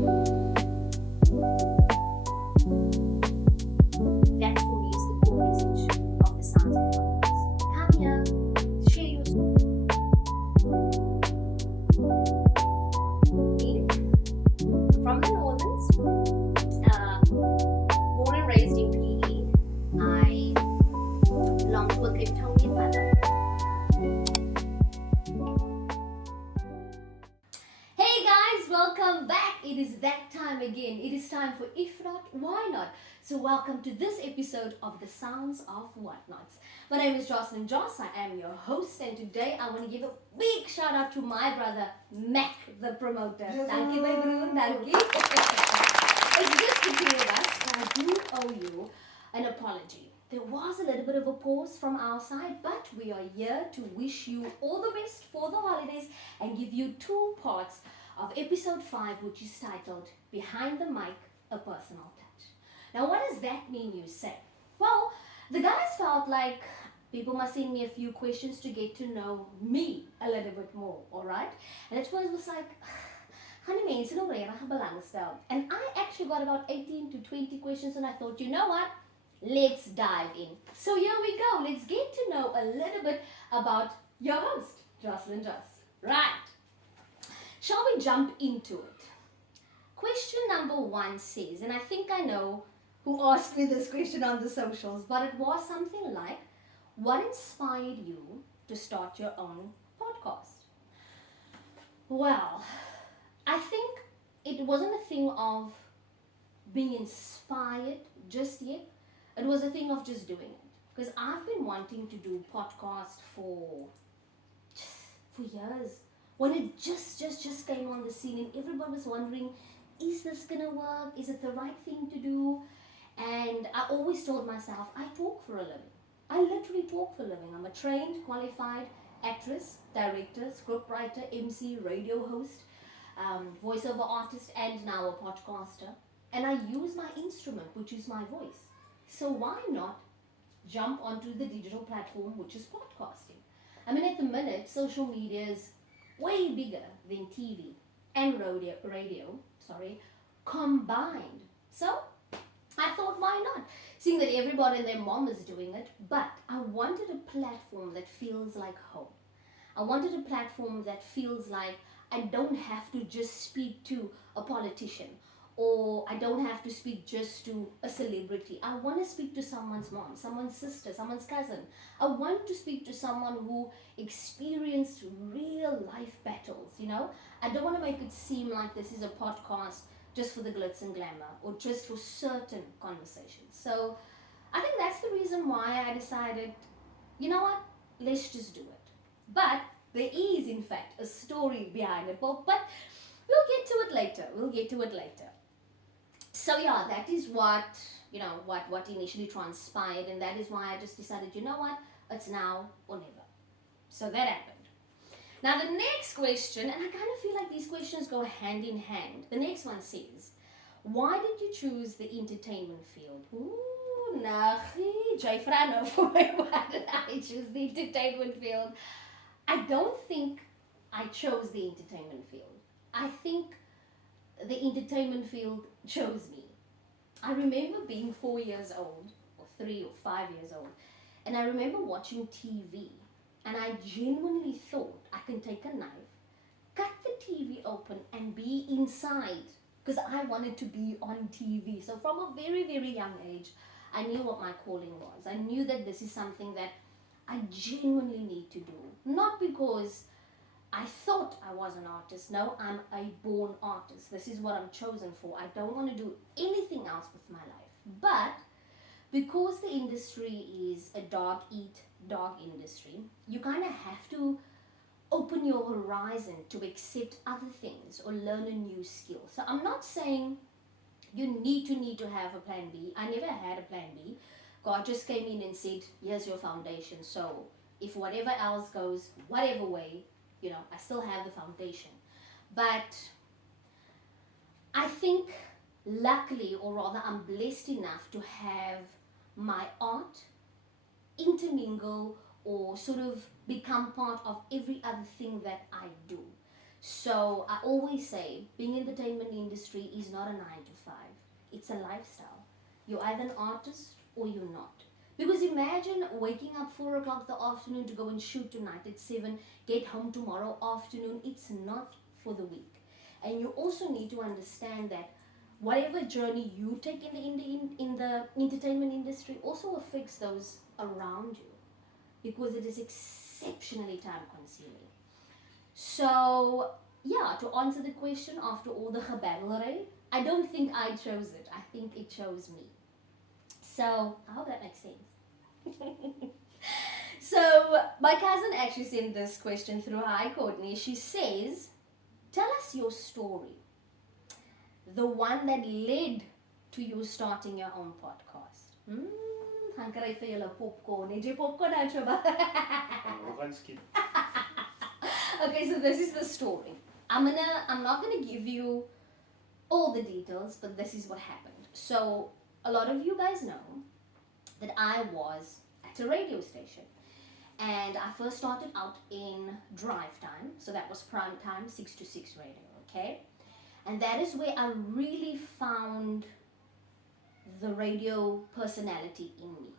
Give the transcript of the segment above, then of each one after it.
That for me is the core message of the Sounds of Wonders. Come here, share your story. From the Northlands, born and raised in PE, I belong to a Clintonian mother. Hey guys, welcome back. It is that time again. It is time for If Not, Why Not? So welcome to this episode of The Sounds of Whatnots. My name is Jocelyn Joss. I am your host, and today I want to give a big shout out to my brother, Mac, the promoter. Thank you, my broer. Thank you. It's just the two of us, and I do owe you an apology. There was a little bit of a pause from our side, but we are here to wish you all the best for the holidays and give you 2 parts of episode 5, which is titled Behind the Mic, a Personal Touch. Now, what does that mean, you say? Well, the guys felt like people must send me a few questions to get to know me a little bit more, alright? And at first it was like, gaan die mense nou regtig belangstel? And I actually got about 18 to 20 questions, and I thought, you know what? Let's dive in. So here we go. Let's get to know a little bit about your host, Jocelyn Joss. Right. Shall we jump into it? Question number 1 says, and I think I know who asked me this question on the socials, but it was something like, what inspired you to start your own podcast? Well, I think it wasn't a thing of being inspired just yet. It was a thing of just doing it. Because I've been wanting to do podcast for years. When it just came on the scene and everybody was wondering, is this gonna work? Is it the right thing to do? And I always told myself, I talk for a living. I literally talk for a living. I'm a trained, qualified actress, director, scriptwriter, MC, radio host, voiceover artist, and now a podcaster. And I use my instrument, which is my voice. So why not jump onto the digital platform, which is podcasting? I mean, at the minute, social media is way bigger than TV and radio, combined. So I thought, why not? Seeing that everybody and their mom is doing it, but I wanted a platform that feels like home. I wanted a platform that feels like I don't have to just speak to a politician, or I don't have to speak just to a celebrity. I want to speak to someone's mom, someone's sister, someone's cousin. I want to speak to someone who experienced real life battles, you know. I don't want to make it seem like this is a podcast just for the glitz and glamour or just for certain conversations. So I think that's the reason why I decided, you know what, let's just do it. But there is, in fact, a story behind it. But we'll get to it later. So yeah, that is what initially transpired, and that is why I just decided, you know what, it's now or never. So that happened. Now the next question, and I kind of feel like these questions go hand in hand. The next one says, why did you choose the entertainment field? Ooh, Jay Frano, for me, why did I choose the entertainment field? I don't think I chose the entertainment field. I think the entertainment field chose me. I remember being 4 years old, or 3 or 5 years old, and I remember watching TV, and I genuinely thought I can take a knife, cut the TV open, and be inside, because I wanted to be on TV. So from a very, very young age, I knew what my calling was. I knew that this is something that I genuinely need to do. Not because I thought I was an artist. No, I'm a born artist. This is what I'm chosen for. I don't want to do anything else with my life. But because the industry is a dog-eat-dog industry, you kind of have to open your horizon to accept other things or learn a new skill. So I'm not saying you need to have a plan B. I never had a plan B. God just came in and said, here's your foundation. So if whatever else goes, whatever way, I still have the foundation. But I think luckily, or rather I'm blessed enough to have my art intermingle or sort of become part of every other thing that I do. So I always say being in the entertainment industry is not a 9 to 5. It's a lifestyle. You're either an artist or you're not. Because imagine waking up 4 o'clock the afternoon to go and shoot tonight at 7, get home tomorrow afternoon. It's not for the weak. And you also need to understand that whatever journey you take in the entertainment industry also affects those around you, because it is exceptionally time consuming. So, yeah, to answer the question, after all the gebabbelery, I don't think I chose it. I think it chose me. So, I hope that makes sense. So, my cousin actually sent this question through. Hi, Courtney. She says, tell us your story. The one that led to you starting your own podcast. Gaan kry vir julle popcorn. Het jy popcorn uit jou bag? Okay, so this is the story. I'm not gonna give you all the details, but this is what happened. So a lot of you guys know that I was at a radio station, and I first started out in drive time, so that was prime time, 6 to 6 radio, okay? And that is where I really found the radio personality in me.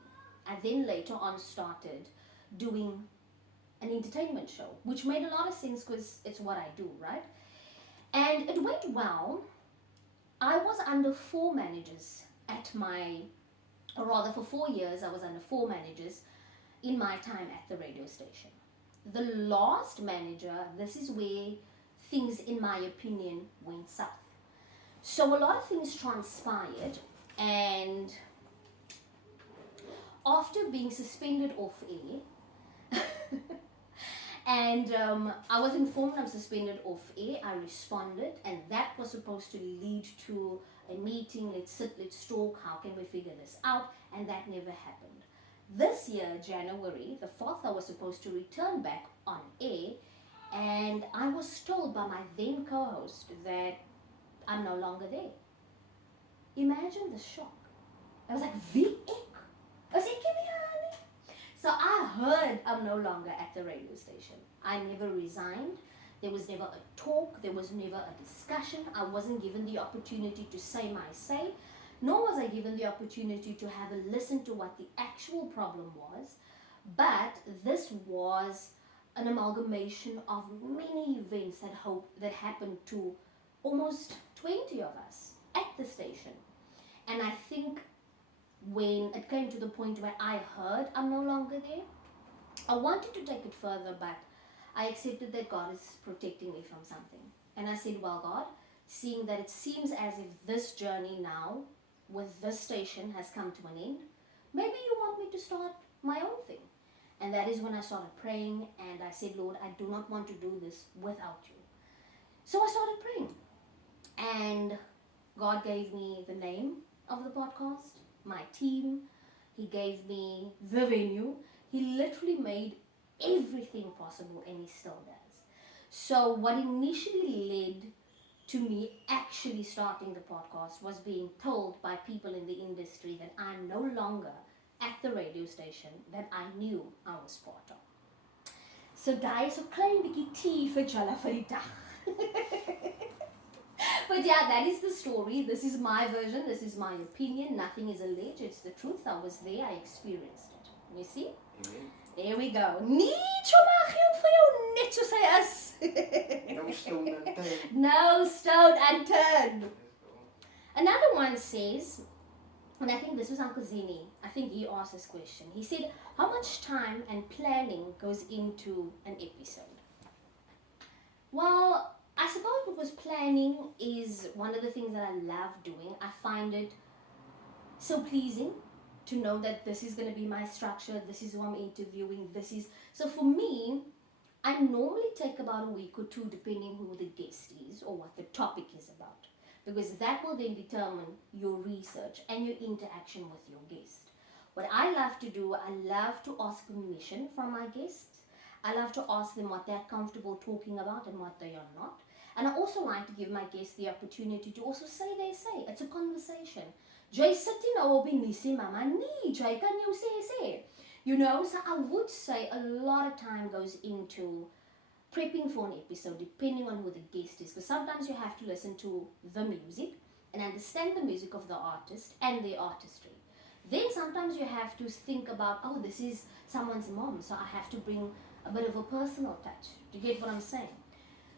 I then later on started doing an entertainment show, which made a lot of sense because it's what I do, right? And it went well. I was under 4 managers or rather for 4 years, I was under 4 managers in my time at the radio station. The last manager, this is where things, in my opinion, went south. So a lot of things transpired, and after being suspended off air, and I was informed I'm suspended off air, I responded, and that was supposed to lead to a meeting, let's sit, let's talk, how can we figure this out, and that never happened. This year, January the 4th, I was supposed to return back on air, and I was told by my then co-host that I'm no longer there. Imagine the shock. I was like, wie ek? Was ek nie meer? So I heard I'm no longer at the radio station. I never resigned. There was never a talk. There was never a discussion. I wasn't given the opportunity to say my say, nor was I given the opportunity to have a listen to what the actual problem was. But this was an amalgamation of many events that happened to almost 20 of us at the station. And I think when it came to the point where I heard I'm no longer there, I wanted to take it further, but I accepted that God is protecting me from something. And I said, well, God, seeing that it seems as if this journey now with this station has come to an end, maybe you want me to start my own thing. And that is when I started praying, and I said, Lord, I do not want to do this without you. So I started praying, and God gave me the name of the podcast, my team. He gave me the venue. He literally made everything possible, and he still does. So what initially led to me actually starting the podcast was being told by people in the industry that I'm no longer at the radio station that I knew I was part of. So daai is 'n klein bietjie tea vir julle vir die dag. But yeah, that is the story. This is my version. This is my opinion. Nothing is alleged. It's the truth. I was there. I experienced it. You see? Amen. There we go. Niet so mag jy vir jou net soos hy is. No stone unturned. No stone unturned. Another one says, and I think this was Uncle Zini, I think he asked this question. He said, how much time and planning goes into an episode? Well, I suppose because planning is one of the things that I love doing. I find it so pleasing to know that this is going to be my structure, this is who I'm interviewing, so for me, I normally take about a week or 2 depending who the guest is or what the topic is about, because that will then determine your research and your interaction with your guest. What I love to do, I love to ask permission from my guests. I love to ask them what they're comfortable talking about and what they are not. And I also like to give my guests the opportunity to also say their say. It's a conversation. Jy sit nie nou op die nie, mama. Nee, jy kan jou say. You know, so I would say a lot of time goes into prepping for an episode, depending on who the guest is, because sometimes you have to listen to the music and understand the music of the artist and their artistry. Then sometimes you have to think about, oh, this is someone's mom, so I have to bring a bit of a personal touch. Do you get what I'm saying?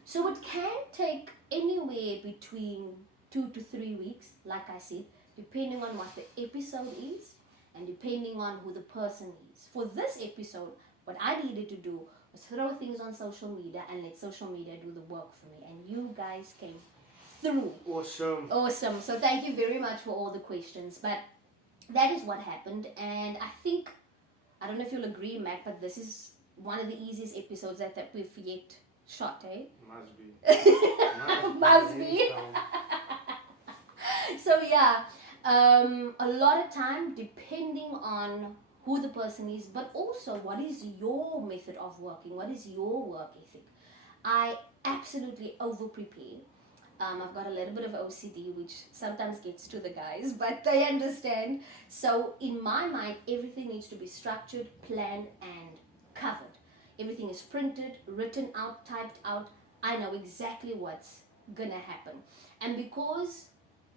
So it can take anywhere between 2 to 3 weeks, like I said, depending on what the episode is and depending on who the person is. For this episode, what I needed to do was throw things on social media and let social media do the work for me. And you guys came through. Awesome. Awesome. So thank you very much for all the questions. But that is what happened. And I think, I don't know if you'll agree, Mac, but this is one of the easiest episodes that we've yet shot, eh? Must be. Must be. So yeah, a lot of time depending on who the person is, but also what is your method of working, what is your work ethic. I absolutely over prepare. I've got a little bit of OCD, which sometimes gets to the guys, but they understand. So in my mind, everything needs to be structured, planned, and covered. Everything is printed, written out, typed out. I know exactly what's gonna happen. And because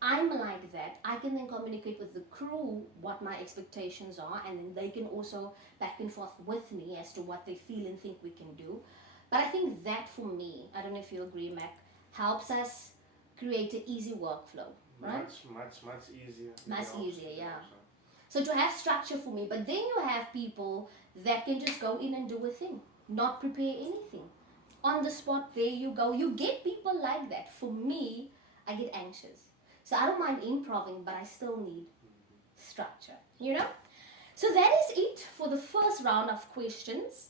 I'm like that, I can then communicate with the crew what my expectations are, and then they can also back and forth with me as to what they feel and think we can do. But I think that for me, I don't know if you agree, Mac, helps us create an easy workflow, right? Much easier. Much easier, yeah. So to have structure for me, but then you have people that can just go in and do a thing, not prepare anything. On the spot, there you go. You get people like that. For me, I get anxious. So I don't mind improving, but I still need structure, you know? So that is it for the first round of questions.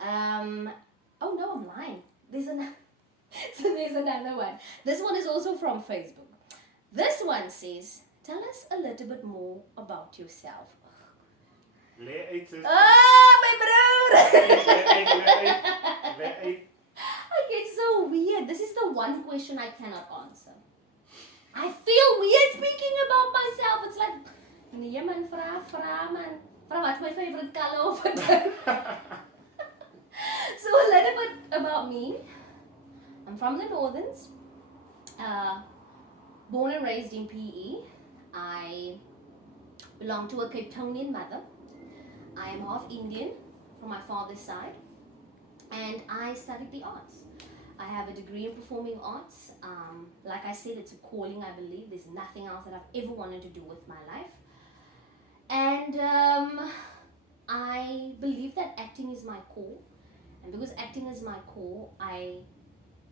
Oh no, I'm lying. There's another one. This one is also from Facebook. This one says, tell us a little bit more about yourself. Lay uit, sis. My broer! Lay uit. It's so weird. This is the one question I cannot answer. I feel weird speaking about myself. It's like, nee man, vra man. Vra what's my favorite color of it? So a little bit about me. I'm from the Northerns. Born and raised in PE. I belong to a Cape Townian mother. I am half Indian from my father's side. And I studied the arts. I have a degree in performing arts. Like I said, it's a calling, I believe. There's nothing else that I've ever wanted to do with my life. And I believe that acting is my core. And because acting is my core, I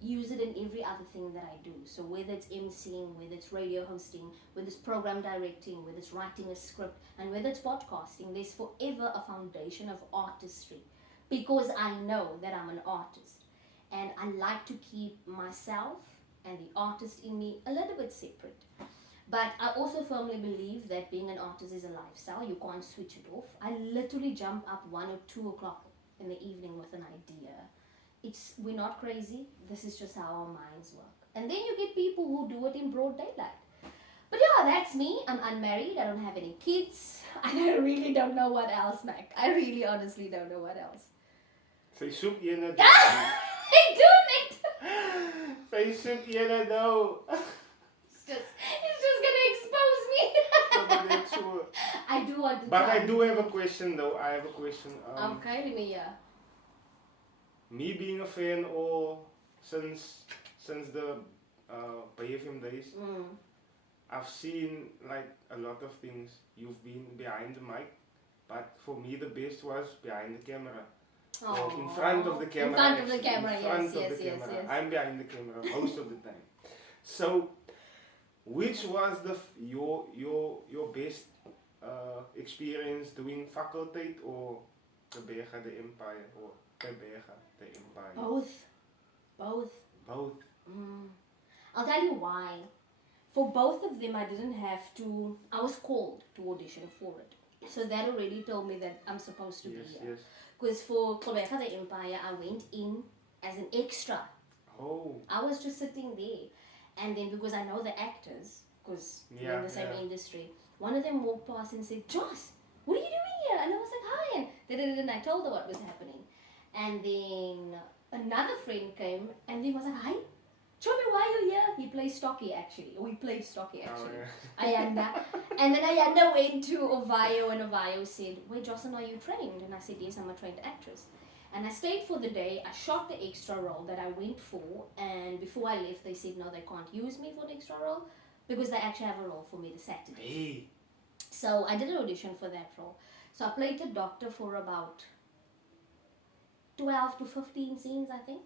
use it in every other thing that I do. So whether it's emceeing, whether it's radio hosting, whether it's program directing, whether it's writing a script, and whether it's podcasting, there's forever a foundation of artistry. Because I know that I'm an artist. And I like to keep myself and the artist in me a little bit separate. But I also firmly believe that being an artist is a lifestyle. You can't switch it off. I literally jump up 1 or 2 o'clock in the evening with an idea. We're not crazy. This is just how our minds work. And then you get people who do it in broad daylight. But yeah, that's me. I'm unmarried. I don't have any kids. I really don't know what else, Mac. I really honestly don't know what else. Sy soek ene ding. I do it! Sy soek ene nou. It's just gonna expose me. Net so. I do want to But try. I do have a question though. I have a question. Okay, let me hear. Me being a fan all since the BFM days, I've seen like a lot of things. You've been behind the mic, but for me the best was behind the camera. Or in front of the camera. In front of the actually. camera, In front yes, of yes, the yes, camera. yes. I'm behind the camera most of the time. So, which was your best experience doing faculteit or Gebega the Empire or Gebega the Empire? Both. Both. I'll tell you why. For both of them, I didn't have to. I was called to audition for it, so that already told me that I'm supposed to be here. Yes. Because for Gebega the Empire, I went in as an extra. Oh. I was just sitting there, and then because I know the actors, because we're in the same industry, one of them walked past and said, "Joss, what are you doing here?" And I was like, "Hi," and I told her what was happening. And then another friend came and he was like, hi, show me why you're here. He plays stocky actually. We played stocky actually. Ayanda. And then Ayanda went to Ovayo and Ovayo said, wait, Jocelyn, are you trained? And I said, yes, I'm a trained actress. And I stayed for the day. I shot the extra role that I went for. And before I left, they said, no, they can't use me for the extra role because they actually have a role for me the Saturday. Hey. So I did an audition for that role. So I played the doctor for about 12 to 15 scenes, I think.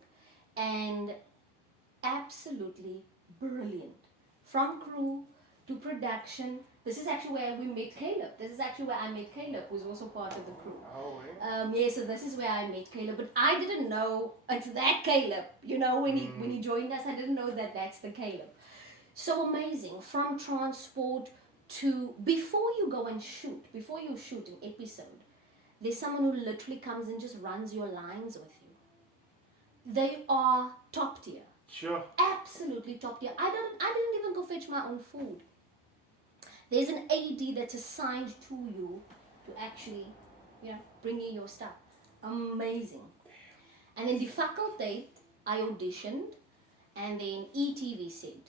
And absolutely brilliant. From crew to production. This is actually where we met Caleb. This is actually where I met Caleb, who's also part of the crew. Oh, yeah. Yeah, so this is where I met Caleb. But I didn't know it's that Caleb. You know, when he joined us, I didn't know that that's the Caleb. So amazing. From transport to before you go and shoot, before you shoot an episode, there's someone who literally comes and just runs your lines with you. They are top tier. Sure. Absolutely top tier. I didn't even go fetch my own food. There's an AD that's assigned to you to actually, bring you your stuff. Amazing. And then the faculty, I auditioned, and then ETV said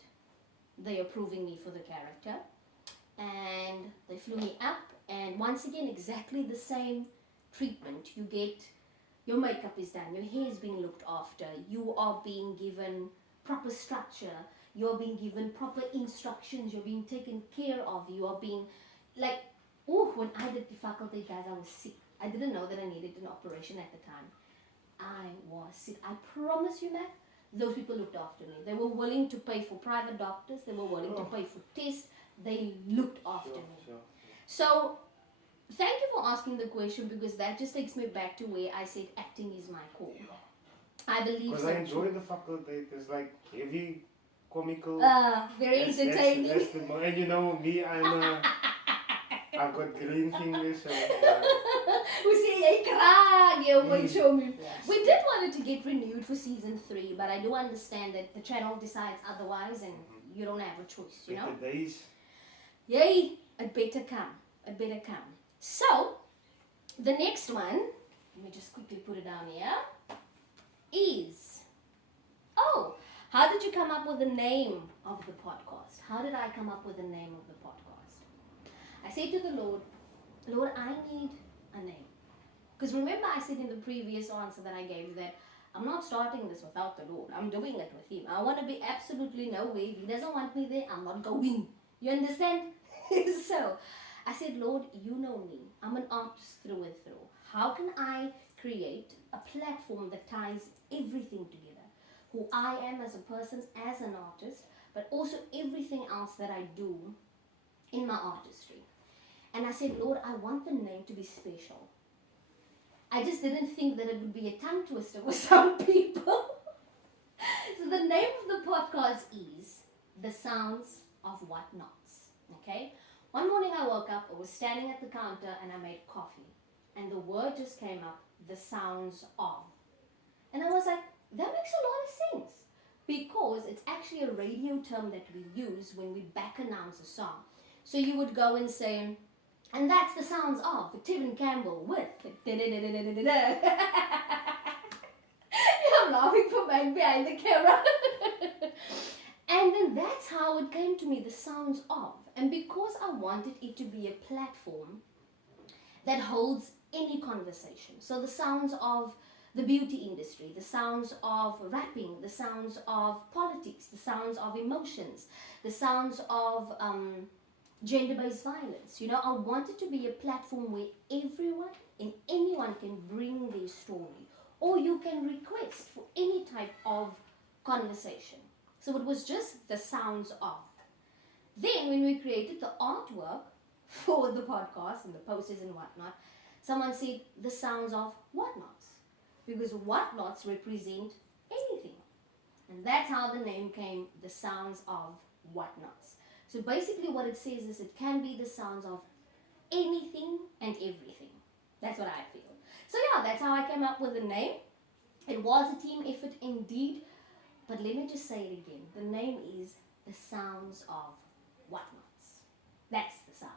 they're approving me for the character, and they flew me up, and once again exactly the same treatment. You get your makeup is done, your hair is being looked after, you are being given proper structure, you're being given proper instructions, you're being taken care of, you are being like, when I did the faculty, guys, I was sick. I didn't know that I needed an operation at the time. I was sick. I promise you, Matt, those people looked after me. They were willing to pay for private doctors, they were willing to pay for tests, they looked after me. Sure. So thank you for asking the question, because that just takes me back to where I said acting is my core. I believe Because so. I enjoy the faculty. It's like heavy, comical. Very entertaining. And you know me, I've got green fingers. So, We see a cry. Yeah, wait, show me. Yes. We did want it to get renewed for season 3, but I do understand that the channel decides otherwise, and you don't have a choice. You know. Better days. Yay! It better come. It better come. So, the next one, let me just quickly put it down here, is, how did you come up with the name of the podcast? How did I come up with the name of the podcast? I said to the Lord, I need a name. Because remember I said in the previous answer that I gave you that I'm not starting this without the Lord. I'm doing it with Him. I want to be absolutely nowhere. If He doesn't want me there, I'm not going. You understand? So, I said, Lord, you know me. I'm an artist through and through. How can I create a platform that ties everything together? Who I am as a person, as an artist, but also everything else that I do in my artistry. And I said, Lord, I want the name to be special. I just didn't think that it would be a tongue twister for some people. So the name of the podcast is The Sounds of What Nots. Okay? One morning I woke up, I was standing at the counter and I made coffee. And the word just came up, the sounds of. And I was like, that makes a lot of sense. Because it's actually a radio term that we use when we back announce a song. So you would go and say, and that's the sounds of Tivin Campbell with I'm laughing from back behind the camera. And then that's how it came to me, the sounds of. And because I wanted it to be a platform that holds any conversation. So the sounds of the beauty industry, the sounds of rapping, the sounds of politics, the sounds of emotions, the sounds of gender-based violence. I want it to be a platform where everyone and anyone can bring their story, or you can request for any type of conversation. So it was just the sounds of. Then when we created the artwork for the podcast and the posters and whatnot, someone said the sounds of whatnots, because whatnots represent anything. And that's how the name came, the sounds of whatnots. So basically what it says is it can be the sounds of anything and everything. That's what I feel. So yeah, that's how I came up with the name. It was a team effort indeed. But let me just say it again. The name is the sounds of whatnots. That's the sound.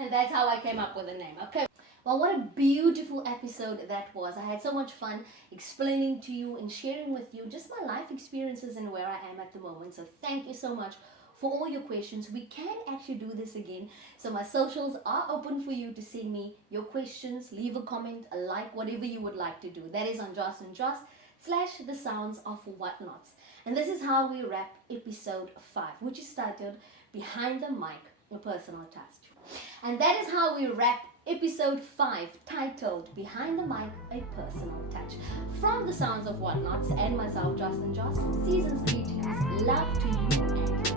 And that's how I came up with the name. Okay. Well, what a beautiful episode that was. I had so much fun explaining to you and sharing with you just my life experiences and where I am at the moment. So thank you so much for all your questions. We can actually do this again. So my socials are open for you to send me your questions, leave a comment, a like, whatever you would like to do. That is on Joss and Joss / the sounds of whatnots. And this is how we wrap episode 5, which is titled Behind the Mic, a Personal Touch. And that is how we wrap episode 5, titled Behind the Mic, a Personal Touch. From the sounds of whatnots and myself, Justin Joss, season's greetings, love to you and yours.